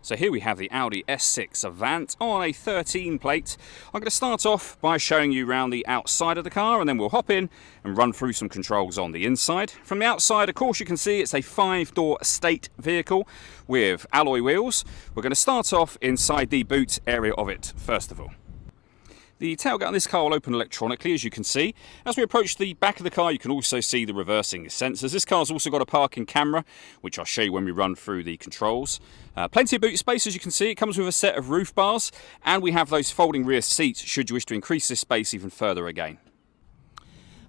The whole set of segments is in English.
So here we have the Audi S6 Avant on a 13 plate. I'm going to start off by showing you around the outside of the car, and then we'll hop in and run through some controls on the inside. From the outside, of course, you can see it's a 5-door estate vehicle with alloy wheels. We're going to start off inside the boot area of it first of all. The tailgate on this car will open electronically, as you can see. As we approach the back of the car, you can also see the reversing sensors. This car's also got a parking camera, which I'll show you when we run through the controls. Plenty of boot space, as you can see. It comes with a set of roof bars, and we have those folding rear seats, should you wish to increase this space even further again.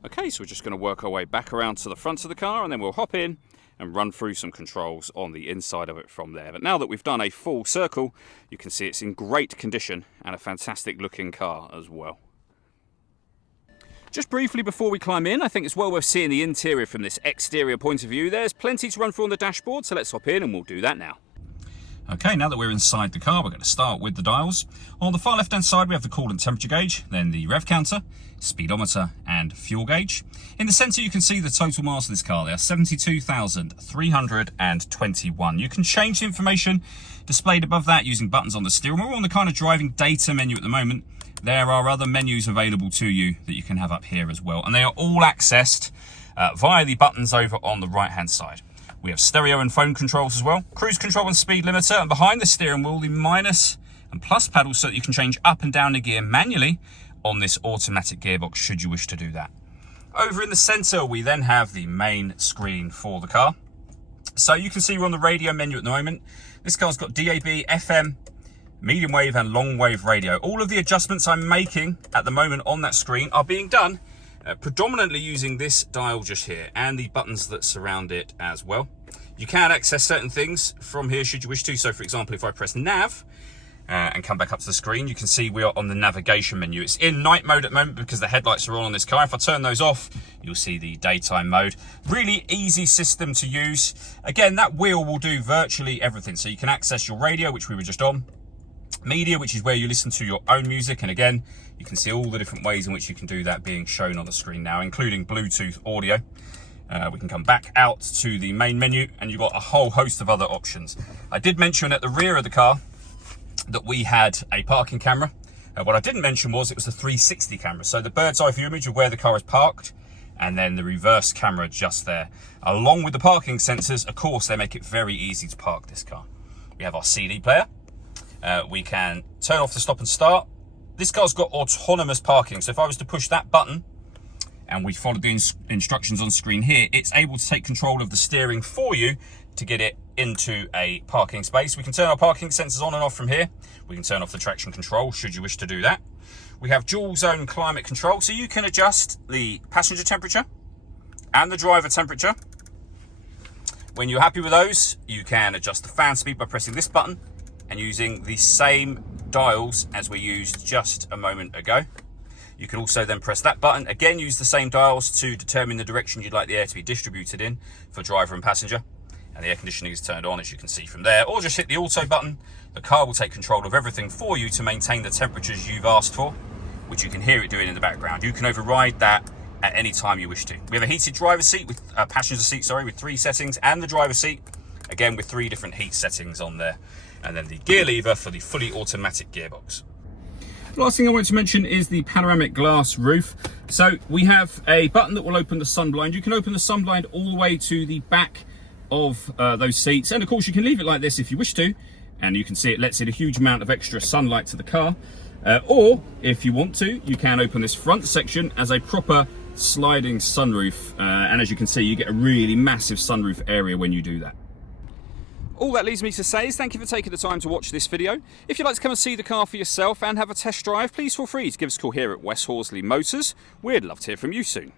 Okay, so we're just going to work our way back around to the front of the car, and then we'll hop in and run through some controls on the inside of it from there. But now that we've done a full circle, you can see it's in great condition and a fantastic looking car as well. Just briefly before we climb in, I think it's well worth seeing the interior from this exterior point of view. There's plenty to run through on the dashboard, so let's hop in and we'll do that now. Okay, now that we're inside the car, we're going to start with the dials. On the far left-hand side, we have the coolant temperature gauge, then the rev counter, speedometer, and fuel gauge. In the centre, you can see the total miles of this car there, 72,321. You can change the information displayed above that using buttons on the steering wheel. We're on the kind of driving data menu at the moment. There are other menus available to you that you can have up here as well, and they are all accessed via the buttons over on the right-hand side. We have stereo and phone controls as well, cruise control and speed limiter, and behind the steering wheel, the minus and plus pedals so that you can change up and down the gear manually on this automatic gearbox, should you wish to do that. Over in the center, we then have the main screen for the car. So you can see we're on the radio menu at the moment. This car's got DAB, FM, medium wave and long wave radio. All of the adjustments I'm making at the moment on that screen are being done predominantly using this dial just here and the buttons that surround it as well. You can access certain things from here should you wish to. So for example, if I press nav and come back up to the screen, you can see we are on the navigation menu. It's in night mode at the moment because the headlights are on this car. If I turn those off, you'll see the daytime mode. Really easy system to use. Again, that wheel will do virtually everything. So you can access your radio, which we were just on, media, which is where you listen to your own music, and again you can see all the different ways in which you can do that being shown on the screen now, including Bluetooth audio. We can come back out to the main menu and you've got a whole host of other options. I did mention at the rear of the car that we had a parking camera. What I didn't mention was it was a 360 camera, so the bird's eye view image of where the car is parked, and then the reverse camera just there. Along with the parking sensors, of course, they make it very easy to park this car. We have our CD player. We can turn off the stop and start. This car's got autonomous parking, so if I was to push that button and we followed the instructions on screen here, it's able to take control of the steering for you to get it into a parking space. We can turn our parking sensors on and off from here. We can turn off the traction control should you wish to do that. We have dual zone climate control, so you can adjust the passenger temperature and the driver temperature. When you're happy with those, you can adjust the fan speed by pressing this button and using the same dials as we used just a moment ago. You can also then press that button, again use the same dials to determine the direction you'd like the air to be distributed in for driver and passenger. And the air conditioning is turned on, as you can see from there. Or just hit the auto button. The car will take control of everything for you to maintain the temperatures you've asked for, which you can hear it doing in the background. You can override that at any time you wish to. We have a heated driver's seat with passenger seat, with 3 settings, and the driver's seat, again with 3 different heat settings on there. And then the gear lever for the fully automatic gearbox. Last thing I want to mention is the panoramic glass roof. So we have a button that will open the sun blind. You can open the sun blind all the way to the back of those seats, and of course you can leave it like this if you wish to, and you can see it lets in a huge amount of extra sunlight to the car. Or if you want to, you can open this front section as a proper sliding sunroof, and as you can see, you get a really massive sunroof area when you do that. All that leaves me to say is thank you for taking the time to watch this video. If you'd like to come and see the car for yourself and have a test drive, please feel free to give us a call here at West Horsley Motors. We'd love to hear from you soon.